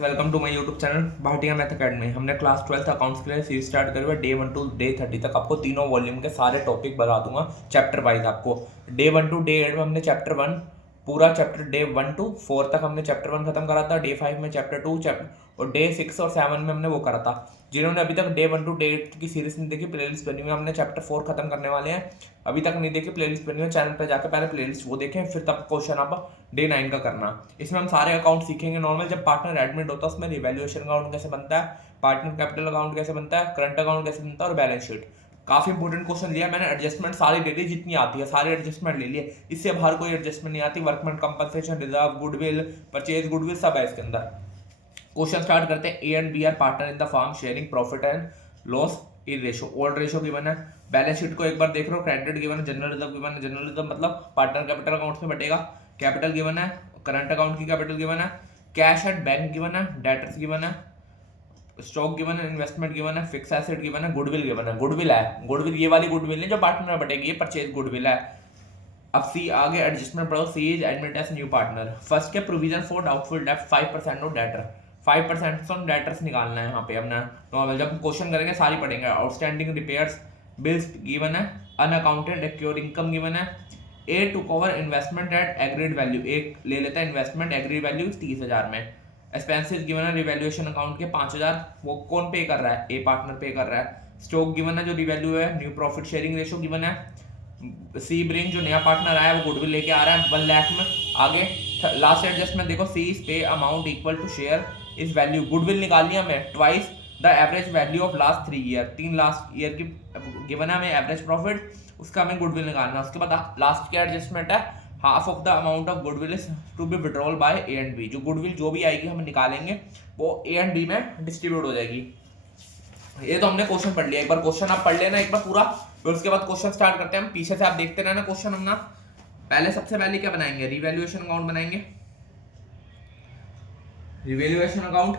Friends, welcome to my YouTube channel Bhatia math academy. हमने class 12th accounts के लिए series start करी हुई है। डे 1 टू डे 30 तक आपको तीनों वॉल्यूम के सारे टॉपिक बता दूंगा चैप्टर वाइज। आपको डे 1 टू डे 8 में हमने चैप्टर 1 पूरा चैप्टर, डे 1 टू 4 तक हमने चैप्टर 1 खत्म करा था। डे 5 में चैप्टर 2 और डे 6 और 7 में हमने वो करा था। जिन्होंने अभी तक डे 1 टू डे 8 की सीरीज नहीं देखी, प्लेलिस्ट बनी हुई है। हमने चैप्टर 4 खत्म करने वाले हैं। अभी तक नहीं देखी, प्लेलिस्ट बनी हुई है, चैनल पर जाकर पहले प्लेलिस्ट वो देखें, फिर तब क्वेश्चन आप डे 9 का करना। इसमें हम सारे अकाउंट सीखेंगे। नॉर्मल जब पार्टनर एडमिट होता है उसमें रिवैल्यूएशन अकाउंट कैसे बनता है, पार्टनर कैपिटल अकाउंट कैसे बनता है, करंट अकाउंट कैसे बनता है और बैलेंस शीट। काफी इंपोर्टेंट क्वेश्चन लिया मैंने। एडजस्टमेंट सारी ले ली जितनी आती है, सारी एडजस्टमेंट ले लिए। इससे बाहर कोई एडजस्टमेंट नहीं आती। Workman compensation, reserve, goodwill, purchase goodwill सब है इसके अंदर। क्वेश्चन स्टार्ट करते हैं। A and B are partner in the firm sharing profit and loss in ratio. Old ratio given है। बैलेंस शीट को एक बार देख लो। क्रेडिट गिवन है, जनरल रिजर्व गिवन है। जनरल रिजर्व मतलब पार्टनर कैपिटल अकाउंट में बटेगा। कैपिटल गिवन है, करंट अकाउंट की कैपिटल गिवन है। कैश एट बैंक गिवन है, डेटर्स गिवन है, स्टॉक गिवन है, इन्वेस्टमेंट गिवन है, फिक्स एसेट गिवन है, गुडविल गिवन है। गुडविल है, गुडविल ये वाली गुडविल है जो पार्टनर में बटेगी, ये परचेज गुडविल है। अब सी आगे एडजस्टमेंट पढ़ो। C is admit as new partner. First के provision for doubtful debt 5% of debtor. 5% on debtors निकालना है यहाँ पे अपना नॉर्मल। जब क्वेश्चन करेंगे सारी पढ़ेंगे। आउटस्टैंडिंग रिपेयर्स बिल्स गिवन है। अनअकाउंटेड एक्योर इनकम गिवन है। A took over investment at agreed value. एक ले लेता है इन्वेस्टमेंट, एग्रीड वैल्यू 30,000 में। एक्सपेंसिस गिवन है रिवैल्यूएशन अकाउंट के 5,000। वो कौन पे कर रहा है? ए पार्टनर पे कर रहा है। स्टॉक गिवन है जो रिवैल्यू है। New profit sharing ratio given है। सी ब्रिंग जो नया पार्टनर आया है वो गुडविल लेके आ रहा है 1 लाख में। आगे लास्ट एडजस्टमेंट देखो। C is pay amount equal to share is value. Goodwill निकाल लिया मैं twice the average value of last 3 year. 3 last year की गिवन है हमें एवरेज प्रॉफिट, उसका हमें गुडविल निकालना है। उसके बाद लास्ट का एडजस्टमेंट है half of the amount of goodwill is to be withdrawal by A and B. जो गुडविल जो भी आएगी हम निकालेंगे वो ए एंड बी में डिस्ट्रीब्यूट हो जाएगी। ये तो हमने क्वेश्चन पढ़ लिया। एक बार क्वेश्चन आप पढ़ लेना एक बार पूरा, फिर उसके बाद क्वेश्चन स्टार्ट करते हैं हम। पीछे से आप देखते रहना क्वेश्चन। हम ना पहले सबसे पहले क्या बनाएंगे? रिवैल्यूएशन अकाउंट बनाएंगे। रिवैल्यूएशन अकाउंट,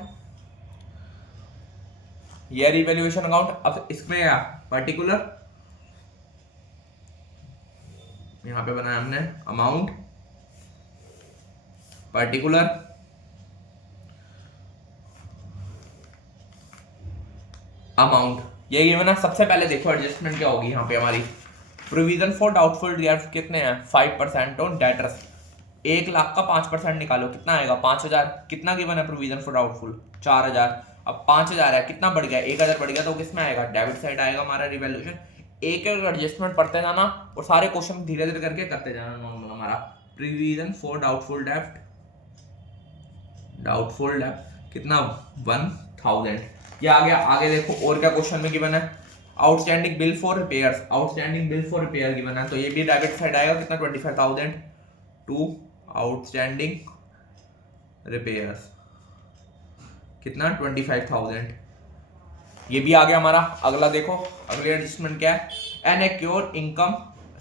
ये रिवैल्यूएशन अकाउंट। अब इसमें क्या पर्टिकुलर, यहां पे बनाया हमने अमाउंट, पर्टिकुलर, अमाउंट। ये गिवन है। सबसे पहले देखो एडजस्टमेंट क्या होगी यहाँ पे हमारी। प्रोविजन फॉर डाउटफुल डेट्स कितने हैं? 5% ऑन डेटर्स। 1 लाख का 5% निकालो, कितना आएगा? 5,000। कितना गिवन है प्रोविजन फॉर डाउटफुल? 4,000। अब 5,000 है, कितना बढ़ गया? 1,000 बढ़ गया तो किस में आएगा? डेबिट साइड आएगा हमारा रिवैल्यूएशन। एक एक एडजस्टमेंट पढ़ते जाना और सारे क्वेश्चन धीरे धीरे करके करते जाना। नॉर्मल हमारा provision for doubtful date, doubtful debt कितना? 1,000। ये आ गया। आगे देखो और क्या क्वेश्चन में गिवन है। Outstanding bill for repairs. Outstanding bill for repair given है तो ये भी डेबिट साइड आएगा। कितना? 25,000 टू आउटस्टैंडिंग रिपेयर्स। कितना? 25,000। ये भी आ गया हमारा। अगला देखो, अगले एडजस्टमेंट क्या है? An accrued income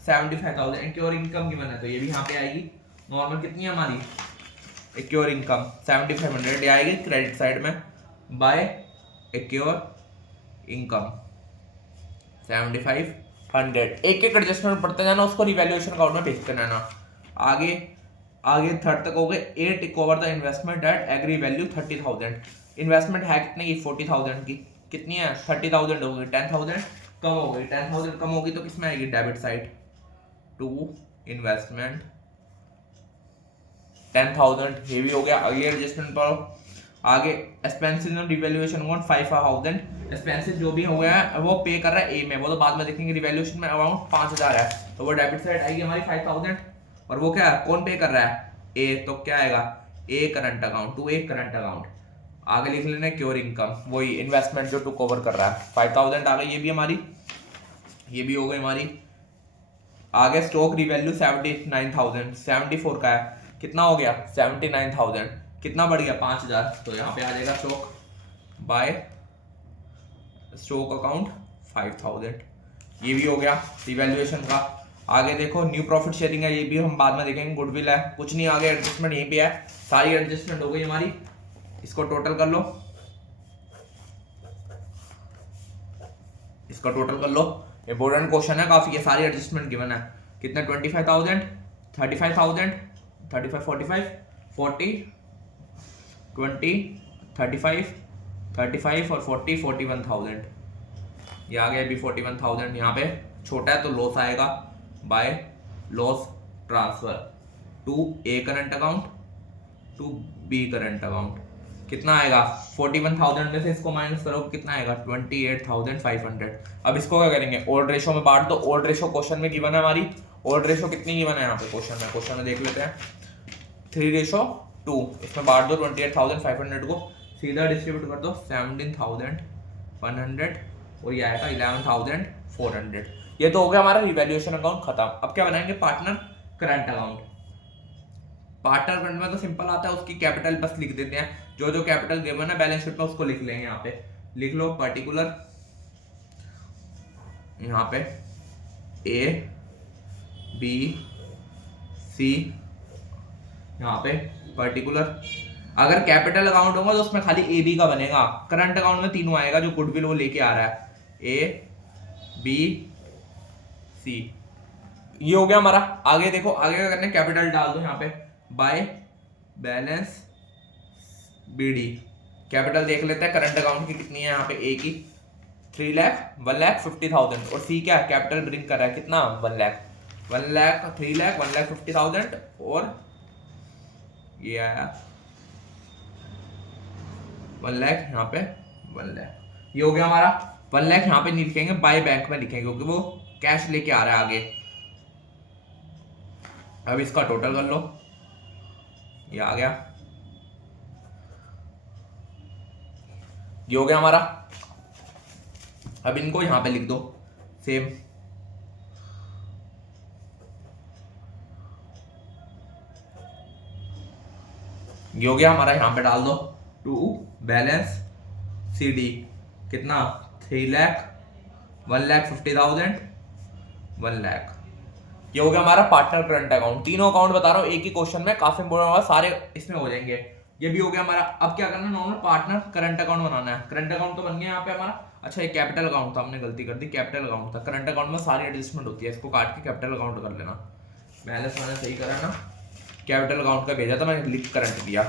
75,000। Accrued income given है तो ये भी यहाँ पे आएगी। नॉर्मल कितनी है हमारी? एक्योर इनकम 7,500 आएगी क्रेडिट साइड में बाय एक्योर इनकम 7,500। एक एक एडजस्टमेंट पढ़ते जाना, उसको रिवैल्यूएशन अकाउंट में भेजते रहना। आगे आगे थर्ड तक हो गए। A take over the investment at agree value 30,000। Investment है कितने की? 40,000 की। कितनी है? 30,000 हो गई। 10,000 कम हो गई। 10,000 कम होगी तो किसमें आएगी? Debit side to investment 10,000। ये भी हो गया। अगली एडजस्टमेंट पर आगे expenses on revaluation account 5,000। Expenses जो भी हो गया है वो पे कर रहा है ए में, वो तो बाद में देखेंगे। रिवैल्यूएशन में अमाउंट 5,000 है तो वो डेबिट साइड आएगी हमारी 5,000। और वो क्या है? कौन पे कर रहा है? ए। तो क्या आएगा? A current account to A current account. आगे लिख लेना क्योर इनकम, वही इन्वेस्टमेंट जो टू कवर कर रहा है। 5,000 आ गई। ये भी हमारी, ये भी हो गई हमारी। आगे स्टॉक रिवैल्यू 79,000। 74 का है, कितना हो गया? 79,000। कितना बढ़ गया? 5,000। तो यहाँ पे आ जाएगा स्टॉक बाय स्टॉक अकाउंट 5,000। ये भी हो गया रिवैल्यूएशन का। आगे देखो न्यू प्रॉफिट शेयरिंग है, ये भी हम बाद में देखेंगे। गुडविल है, कुछ नहीं। आगे एडजस्टमेंट यहीं पे है। सारी एडजस्टमेंट हो गई हमारी। इसको टोटल कर लो, इसका टोटल कर लो। इंपॉर्टेंट क्वेश्चन है काफी। ये सारी एडजस्टमेंट गिवन है। कितना? 25,000, 35,000, 35, 45, 40, 20, 35 35 और 40 41,000, ये आ गया अभी 41,000। यहाँ पे छोटा है तो लॉस आएगा by loss transfer to A current account to B current account. कितना आएगा 41,000 में से इसको माइनस करो, कितना आएगा 28,500। अब इसको क्या करेंगे, ओल्ड रेशो में बांट दो। ओल्ड रेशो क्वेश्चन में गिवन है हमारी, ओल्ड रेशो कितनी गिवन है यहाँ पे क्वेश्चन में देख लेते हैं 3:2। इसमें बांट दो 28,500 को, सीधा डिस्ट्रीब्यूट कर दो 17,100 और ये आएगा 11,400। ये तो हो गया हमारा रिवैल्यूएशन अकाउंट खत्म। अब क्या बनाएंगे, partner current account. Partner current में तो सिंपल आता है, उसकी कैपिटल बस लिख देते हैं, जो जो कैपिटल गिवन है बैलेंस शीट में उसको लिख लेंगे। यहाँ पे लिख लो पर्टिकुलर, यहाँ पे ए बी सी, यहाँ पे पर्टिकुलर। अगर कैपिटल अकाउंट होगा तो उसमें खाली ए बी का बनेगा, करंट अकाउंट में तीनों आएगा, जो गुडविल वो लेके आ रहा है ए बी सी। ये हो गया हमारा। आगे देखो, आगे क्या करना है, कैपिटल डाल दो यहाँ पे by balance B D. Capital देख लेते हैं करंट अकाउंट की कितनी है, यहाँ पे ए की 3 लाख 1,50,000 और सी क्या है, कैपिटल ब्रिंग कर रहा है कितना 1 लाख 3 लाख 1,50,000 और ये आया 1 लाख, यहाँ पे 1 लाख। ये हो गया हमारा 1 लाख। यहाँ पे नहीं लिखेंगे, बाय बैंक में लिखेंगे क्योंकि वो कैश लेके आ रहा है आगे। अब इसका टोटल कर लो, ये आ गया, ये हो गया हमारा। अब इनको यहां पे लिख दो सेम, ये हो गया हमारा। यहां पे डाल दो टू बैलेंस सी डी, कितना 3 लाख 1,50,000 1 लाख। ये हो गया हमारा पार्टनर करंट अकाउंट। तीनों अकाउंट बता रहा हूँ एक ही क्वेश्चन में, काफी इंपोर्टेंट होगा, सारे इसमें हो जाएंगे। ये भी हो गया हमारा। अब क्या करना है, नॉर्मल पार्टनर करंट अकाउंट बनाना है। करंट अकाउंट तो बन गया यहाँ पे हमारा। अच्छा, ये कैपिटल अकाउंट था, हमने गलती कर दी, कैपिटल अकाउंट था। करंट अकाउंट में सारी एडजस्टमेंट होती है, इसको काट के कैपिटल अकाउंट कर लेना। बैलेंस मैंने सही करा ना, कैपिटल अकाउंट का भेजा था मैंने, लिख करंट दिया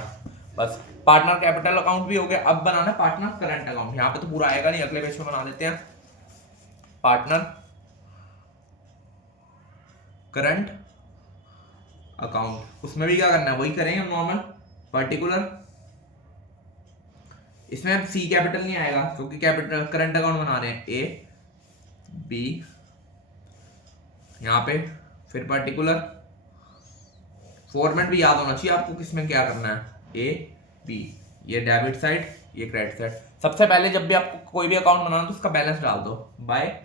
बस। पार्टनर कैपिटल अकाउंट भी हो गया। अब बनाना है पार्टनर करंट अकाउंट। यहाँ पे तो पूरा आएगा नहीं, अगले पेज में बना लेते हैं पार्टनर करंट अकाउंट। उसमें भी क्या करना है, वही करेंगे नॉर्मल पर्टिकुलर। इसमें सी कैपिटल नहीं आएगा क्योंकि कैपिटल करंट अकाउंट बना रहे हैं। ए बी यहाँ पे, फिर पर्टिकुलर। फॉर्मेट भी याद होना चाहिए आपको, किसमें क्या करना है, ए बी, ये डेबिट साइड, ये क्रेडिट साइड। सबसे पहले जब भी आपको कोई भी अकाउंट बनाना तो उसका बैलेंस डाल दो, by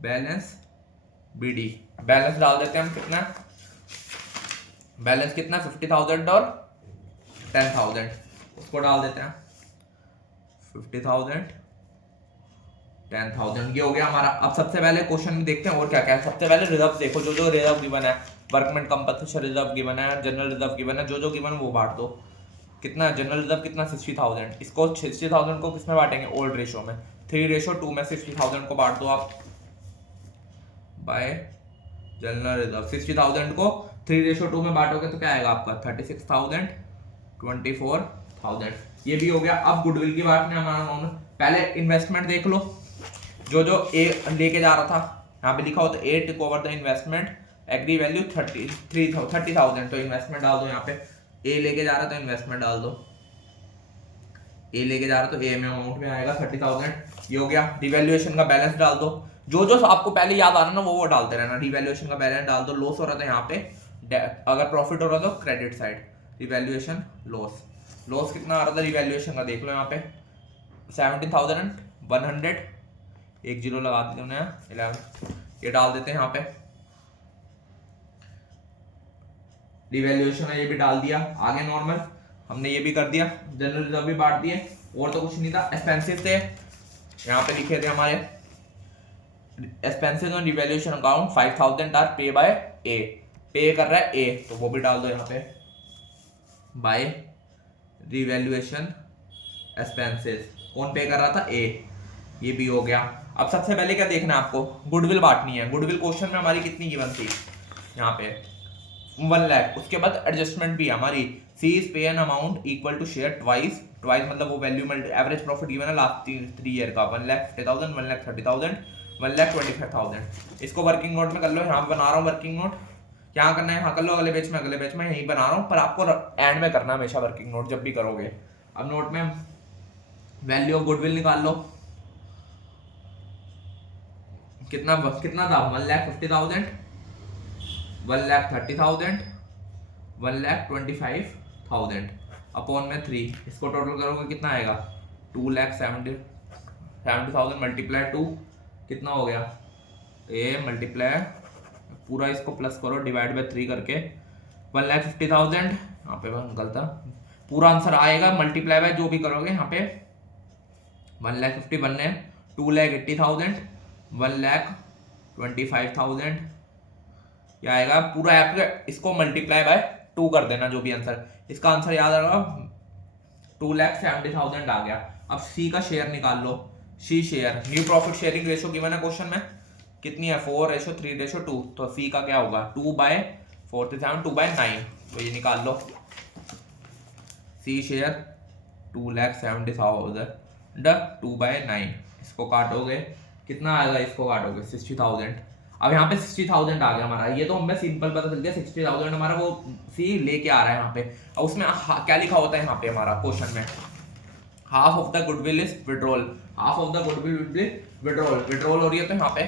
balance B D. Balance डाल देते हैं हम, कितना बैलेंस, कितना 50,000 और 10,000, उसको डाल देते हैं 50,000 10,000। ये हो गया हमारा। अब सबसे पहले क्वेश्चन में देखते हैं और क्या क्या है। सबसे पहले रिजर्व देखो, जो जो रिजर्व गिवन है, वर्कमेंट कंपल्सरी रिजर्व गिवन है, जनरल रिजर्व गिवन है, जो जो गिवन वो बांट दो। कितना जनरल रिजर्व, कितना 60,000। इसको 60,000 को किसमें बांटेंगे, ओल्ड रेशो में 3:2 में 60,000 को बांट दो आप बाय जनरल रिजर्व। 60,000 को 3:2 में बांटोगे तो क्या आएगा आपका 36,000 24,000। ये भी हो गया। अब गुडविल की बात में हमारा नॉर्मल, पहले इन्वेस्टमेंट देख लो, जो जो ए लेके जा रहा था, यहाँ पे लिखा होता है A take over the investment, agree value 30,000, तो इन्वेस्टमेंट डाल दो। यहाँ पे ए लेके जा रहा तो इन्वेस्टमेंट डाल दो, ए लेके जा रहा तो ए में अमाउंट में आएगा 30,000। ये हो गया। रिवैल्यूएशन का बैलेंस डाल दो, जो जो आपको पहले याद आ रहा ना वो डालते रहना। रिवैल्यूएशन का बैलेंस डाल दो। लॉस हो रहा था यहाँ पे, अगर प्रॉफिट हो रहा तो credit side, revaluation loss. Loss कितना आ रहा था रिवैल्यूएशन का, देख लो यहाँ पे 17,100, एक जीरो लगा देते उन्हें 11, ये डाल देते हैं यहाँ पे। रिवैल्यूएशन है, ये भी डाल दिया। आगे नॉर्मल हमने ये भी कर दिया, जनरल रिजर्व भी बांट दिए, और तो कुछ नहीं था। एक्सपेंसेस थे, यहाँ पे लिखे थे हमारे expenses on revaluation account 5,000 are pay by A, पे कर रहा है ए, तो वो भी डाल दो यहाँ पे बाय रिवैल्यूएशन एक्सपेंसेस। कौन पे कर रहा था, ए। ये भी हो गया। अब सबसे पहले क्या देखना है आपको, गुडविल बांटनी है। गुडविल क्वेश्चन में हमारी कितनी गिवन थी, यहाँ पे 1 लाख। उसके बाद एडजस्टमेंट भी हमारी, C is pay an amount equal to share twice twice मतलब वो वैल्यू एवरेज प्रॉफिट गिवन है लास्ट 3 ईयर का 1,50,000, 1,30,000, 1,25,000। इसको वर्किंग नोट में कर लो, यहाँ पे बना रहा हूँ वर्किंग नोट, यहाँ करना है यहाँ कर लो, अगले पेज में यहीं बना रहा हूँ, पर आपको एंड में करना है हमेशा वर्किंग नोट जब भी करोगे। अब नोट में वैल्यू ऑफ गुडविल निकाल लो, कितना था 1,50,000, 1,30,000, 1,25,000 अपॉन में 3, इसको टोटल करोगे कितना आएगा 2,70,000 मल्टीप्लाई 2 कितना हो गया मल्टीप्लाई पूरा इसको प्लस करो डिवाइड बाय 3 करके 1,50,000, यहाँ पे गलत पूरा आंसर आएगा मल्टीप्लाई बाय जो भी करोगे यहाँ पे 1,50,000 बनने 2,80,000, 1,25,000 क्या आएगा पूरा ऐप इसको मल्टीप्लाई बाय 2 कर देना जो भी आंसर, इसका आंसर याद रखा 2,70,000 आ गया। अब सी का शेयर निकाल लो, C share new profit sharing ratio given है क्वेश्चन में कितनी है 4:3:2, तो सी का क्या होगा 2/47 2/9, तो ये निकाल लो सी शेयर 2,70,000 2/9, इसको काटोगे कितना आएगा, इसको काटोगे 60,000। अब यहाँ पे 60,000 आ गया हमारा, ये तो हमें सिंपल पता चल गया 60,000 हमारा वो सी लेके आ रहा है यहाँ पे। और उसमें क्या लिखा होता है यहाँ पे हमारा क्वेश्चन में half of the goodwill is withdrawal, half of the goodwill will be withdrawal हो रही है, तो यहाँ पे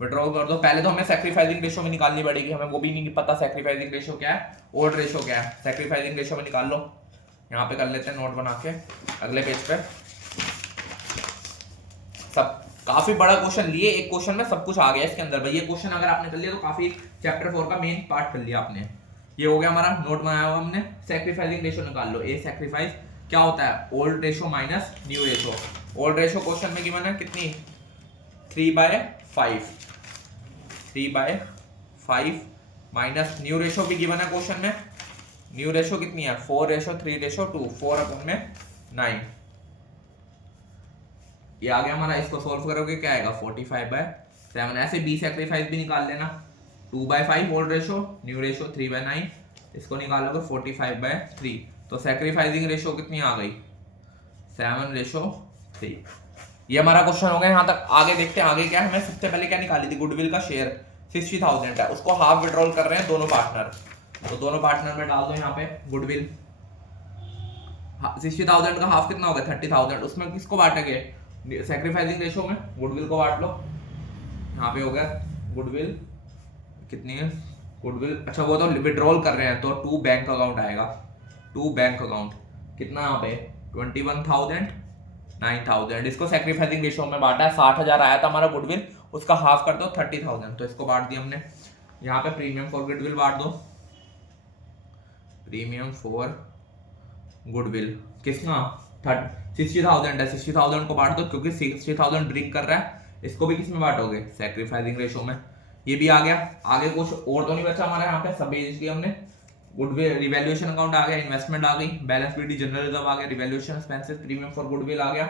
विड्रॉल कर दो। पहले तो हमें सैक्रिफाइसिंग रेशो में निकालनी पड़ेगी, हमें वो भी नहीं पता सैक्रिफाइसिंग रेशो क्या है, ओल्ड रेशो क्या है, सैक्रिफाइसिंग रेशो में निकाल लो। यहाँ पे कर लेते हैं नोट बना के अगले पेज पे। सब काफी बड़ा क्वेश्चन लिए, एक क्वेश्चन में सब कुछ आ गया इसके अंदर भाई। ये क्वेश्चन अगर आपने कर लिया तो काफी चैप्टर 4 का मेन पार्ट कर लिया आपने। ये हो गया हमारा नोट बनाया हुआ हमने। सैक्रिफाइसिंग रेशो निकाल लो, ए सैक्रिफाइस क्या होता है old ratio minus new ratio. Old ratio question में गिवन है कितनी 3/5, 3/5 माइनस न्यू रेशो भी गिवन है क्वेश्चन में, न्यू रेशो कितनी है 4:3:2, 4/9 ये आ गया हमारा। इसको सोल्व करोगे क्या आएगा 45/7। ऐसे बी सैक्रिफाइस भी निकाल लेना 2/5 ओल्ड रेशो, न्यू रेशो 3/9, इसको निकालोगे 45/3, तो सैक्रिफाइसिंग रेशो कितनी आ गई 7:3। ये हमारा क्वेश्चन हो गया यहाँ तक। आगे देखते हैं आगे क्या है। हमें सबसे पहले क्या निकाली थी गुडविल का शेयर 60,000 है, उसको हाफ विड्रॉल कर रहे हैं दोनों पार्टनर, तो दोनों पार्टनर में डाल दो यहाँ पे गुडविल 60,000 का हाफ कितना हो गया 30,000, उसमें किसको बांटेंगे सैक्रिफाइसिंग रेशो में गुडविल को बांट लो। यहाँ पे हो गया गुडविल कितनी है गुडविल, अच्छा वो तो विड्रॉल कर रहे हैं तो 2 बैंक अकाउंट आएगा, 2 बैंक अकाउंट कितना यहाँ पे 21,000 9,000, इसको सैक्रिफाइसिंग रेशो में बांटा है। 60,000 आया था हमारा गुडविल, उसका हाफ कर दो 30,000, तो इसको बांट दिया हमने। यहाँ पे प्रीमियम फॉर गुडविल बांट दो, प्रीमियम फॉर गुडविल कितना 60,000 है, 60,000 को बांट दो क्योंकि 60,000 ड्रिंक कर रहा है, इसको भी किसमें बांटोगे सैक्रिफाइसिंग रेशो में। ये भी आ गया। आगे कुछ और तो नहीं बचा हमारे यहाँ पे, सब भेज दिया हमने। गुडविल रिवैल्यूएशन अकाउंट आ गया, इन्वेस्टमेंट आ गई, बैलेंस शीट जनरल रिजर्व आ गया, revaluation expenses, premium for goodwill आ गया।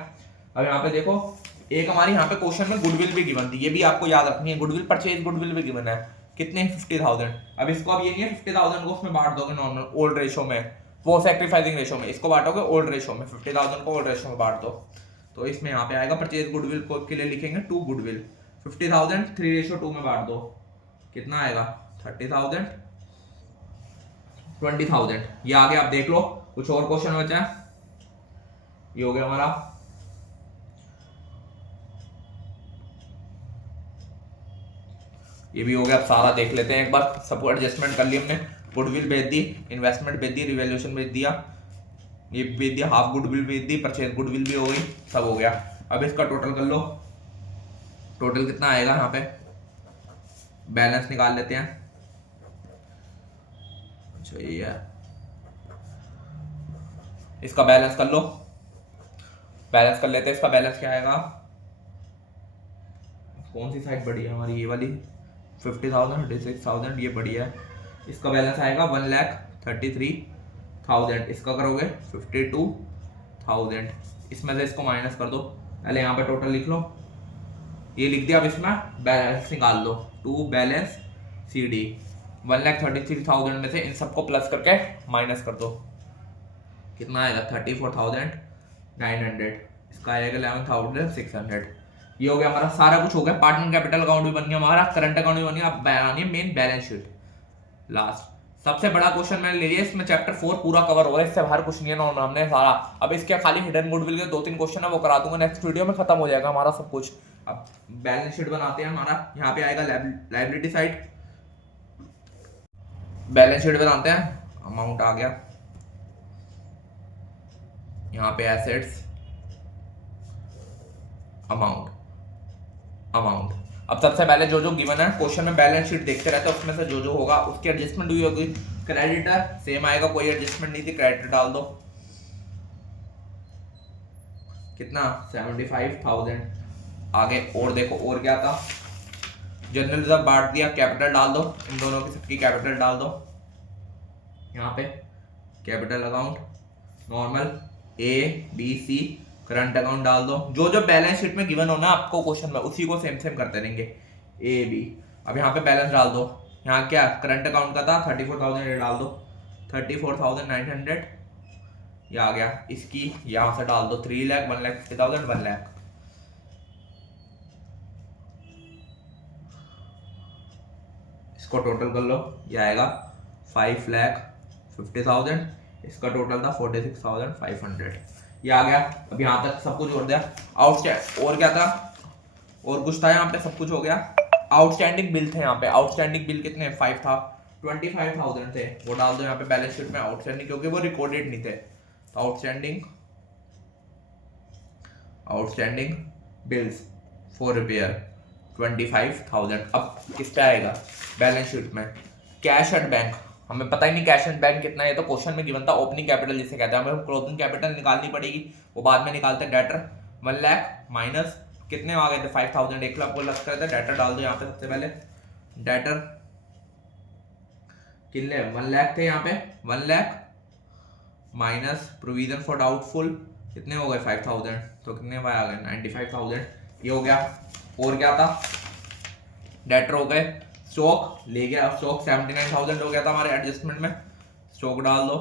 अब यहाँ पे देखो एक हमारी यहाँ पे क्वेश्चन में गुडविल भी गिवन थी, ये भी आपको याद रखनी है। गुडविल परचेज गुडविल भी गिवन है कितने 50,000। अब इसको अब ये नहीं है 50,000 को उसमें बांट दोगे नॉर्मल ओल्ड रेशो में, वो सैक्रिफाइसिंग रेशो में, इसको बांटोगे ओल्ड रेशो में, 50,000 को ओल्ड रेशो में बांट दो। तो इसमें यहाँ पे आएगा परचेज गुडविल को के लिए लिखेंगे 2 गुडविल, 50,000 3:2 में बांट दो, कितना आएगा 30,000 20,000। ये आगे आप देख लो कुछ और क्वेश्चन बचा है। ये हो गया हमारा ये भी हो गया। अब सारा देख लेते हैं एक बार, सबको एडजस्टमेंट कर ली हमने। गुडविल भेज दी, इन्वेस्टमेंट भेज दी, रिवैल्यूएशन भेज दिया, ये भेज दिया, हाफ गुडविल भेज दी, परचेज गुडविल भी हो गई, सब हो गया। अब इसका टोटल कर लो, टोटल कितना आएगा यहाँ पे बैलेंस निकाल लेते हैं। अच्छा ये है, इसका बैलेंस कर लो, बैलेंस कर लेते हैं। इसका बैलेंस क्या आएगा, कौन सी साइड बड़ी है हमारी, ये वाली 50,000 36,000 ये बड़ी है। इसका बैलेंस आएगा 1,33,000, इसका करोगे 52,000, इसमें से इसको माइनस कर दो। पहले यहाँ पे टोटल लिख लो, ये लिख दिया। अब इसमें बैलेंस निकाल दो, 2 बैलेंस CD 1,33,000 में से इन सबको प्लस करके माइनस कर दो, कितना आएगा 34,000 900, इसका आएगा 11,600। ये हो गया हमारा, सारा कुछ हो गया। पार्टनर कैपिटल अकाउंट भी बन गया हमारा, करंट अकाउंट भी बन गया। अब बनानी है मेन बैलेंस शीट। लास्ट सबसे बड़ा क्वेश्चन मैंने ले लिया, इसमें चैप्टर 4 पूरा कवर हो रहा है, इससे बाहर कुछ नहीं है नॉर्मल हमने सारा। अब इसके खाली हिडन गुडविल के 2-3 क्वेश्चन है वो करा दूंगा, नेक्स्ट वीडियो में खत्म हो जाएगा हमारा सब कुछ। अब बैलेंस शीट बनाते हैं हमारा, यहाँ पे आएगा लायबिलिटी साइड, बैलेंस शीट बनाते हैं। अमाउंट आ गया यहाँ पे, एसेट्स, अमाउंट, अमाउंट। अब सबसे पहले जो जो गिवन है क्वेश्चन में, बैलेंस शीट देखते रहते हैं, उसमें से जो जो होगा उसकी एडजस्टमेंट हुई होगी। क्रेडिटर सेम आएगा, कोई एडजस्टमेंट नहीं थी, क्रेडिटर डाल दो। कितना 75,000। आगे और देखो और क्या था, जनरल रिजर्व बांट दिया, कैपिटल डाल दो, इन दोनों की सबकी कैपिटल डाल दो। यहाँ पे capital account normal ABC, current account डाल दो। जो जो बैलेंस शीट में गिवन होना आपको क्वेश्चन में, उसी को सेम सेम करते रहेंगे, AB। अब यहाँ पे बैलेंस डाल दो, यहाँ क्या करंट अकाउंट का था 34,000, ये डाल दो 34,900, ये आ गया। इसकी यहाँ से डाल दो 3 लाख, 1,50,000, 1 लाख। इसको टोटल कर लो, ये आएगा 5,50,000। इसका टोटल था 46,500, ये आ गया। अब यहाँ तक सब कुछ जोड़ दिया। आउटस्टैंडिंग और क्या था, और कुछ था यहाँ पे, सब कुछ हो गया। आउटस्टैंडिंग बिल थे यहाँ पे, आउटस्टैंडिंग बिल कितने 5 था, 25,000 थे, वो डाल दो यहाँ पे बैलेंस शीट में आउटस्टैंडिंग, क्योंकि वो रिकॉर्डेड नहीं थे। तो आउटस्टैंडिंग बिल्स फॉर रिपेयर 25,000। अब किस पे आएगा बैलेंस शीट में, कैश एट बैंक। हमें पता ही नहीं कैश एट बैंक कितना है, तो क्वेश्चन में गिवन था ओपनिंग कैपिटल जिसे कहते हैं, हमें क्लोजिंग कैपिटल निकालनी पड़ेगी, वो बाद में निकालते हैं। डेटर 1 लाख माइनस कितने आ गए थे 5,000, 1 लाख को लग कर थे। डेटर डाल दो यहाँ पे, सबसे पहले डेटर कितने 1 लाख थे यहाँ पे, 1 lakh minus provision for doubtful कितने हो गए 5,000, तो कितने आ गए 95,000, ये हो गया। और क्या था, डेटर हो गए, स्टॉक ले गया, स्टॉक 79,000 हो गया था हमारे एडजस्टमेंट में, स्टॉक डाल दो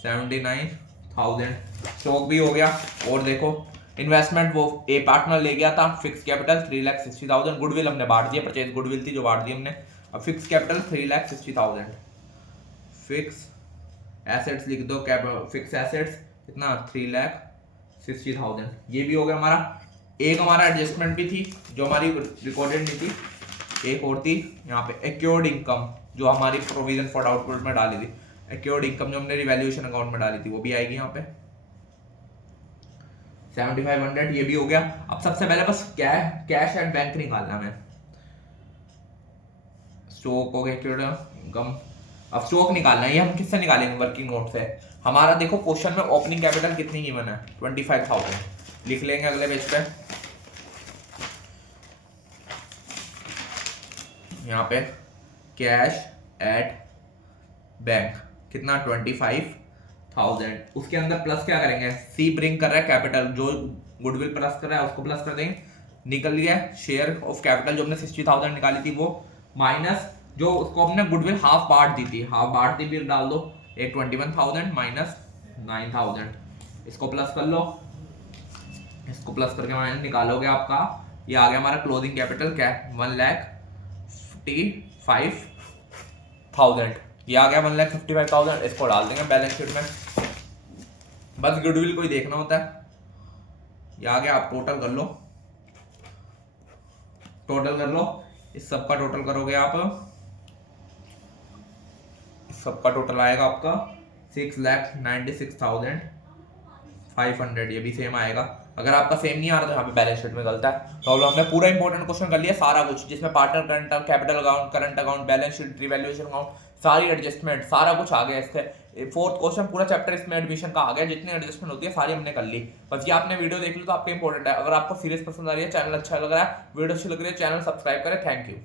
79,000, स्टॉक भी हो गया। और देखो इन्वेस्टमेंट, वो ए पार्टनर ले गया था, फिक्स कैपिटल 3,60,000, गुडविल हमने बांट दिया, परचेज गुडविल थी जो बांट दी हमने। अब फिक्स कैपिटल 3,60,000, फिक्स एसेट्स लिख दो, फिक्स एसेट्स कितना 3,60,000, ये भी हो गया हमारा। एक हमारा एडजस्टमेंट भी थी जो हमारी रिकॉर्डेड नहीं थी, एक और थी यहाँ पे एक्योर्ड इनकम, जो हमारी प्रोविजन फॉर आउटपुट में डाली थी, एक्योर्ड इनकम जो हमने रिवैल्यूएशन अकाउंट में डाली थी, वो भी आएगी यहाँ पे 7,500, ये भी हो गया। अब सबसे पहले बस क्या है, कैश एंड बैंक निकालना है, स्टॉक हो गया एक्योर्ड इनकम। अब स्टॉक निकालना है, ये हम किससे निकालेंगे, वर्किंग नोट से। हमारा देखो क्वेश्चन में ओपनिंग कैपिटल कितनी गिवन है 25,000, लिख लेंगे अगले पेज पे, यहाँ पे कैश एट बैंक कितना 25,000, उसके अंदर प्लस क्या करेंगे, सी ब्रिंग कर रहा है कैपिटल, जो गुडविल प्लस कर रहा है उसको प्लस कर देंगे, निकल गया शेयर ऑफ कैपिटल जो हमने 60,000 निकाली थी वो, माइनस जो उसको हमने गुडविल हाफ बांट दी थी, हाफ बांट दी भी डाल दो, एक 21,000 माइनस 9,000, इसको प्लस कर लो, इसको प्लस करके माइनस निकालोगे आपका, ये आ गया हमारा क्लोजिंग कैपिटल क्या 1,55,000, ये आ गया 1,55,000, इसको डाल देंगे बैलेंस शीट में। बस गुडविल को ही देखना होता है, ये आ गया। आप टोटल कर लो, टोटल कर लो, इस सब का टोटल करोगे आप, इस सब का टोटल आएगा आपका 6,96,500, ये भी सेम आएगा। अगर आपका सेम नहीं आ रहा तो यहाँ पे बैलेंस शीट में गलता है। तो हमने पूरा इंपॉर्टेंट क्वेश्चन कर लिया सारा कुछ, जिसमें partner current capital account, current account, balance sheet, revaluation account, सारी एडजस्टमेंट, सारा कुछ आ गया। इसके फोर्थ क्वेश्चन पूरा चैप्टर इसमें एडमिशन का आ गया, जितनी एडजस्टमेंट होती है सारी हमने कर ली। बस ये आपने वीडियो देख ली तो आपके इंपॉर्टेंट है। अगर आपको सीरीज पसंद आ रही है, चैनल अच्छा लग रहा है, वीडियो अच्छी लग रही है, चैनल सब्सक्राइब करें। Thank you.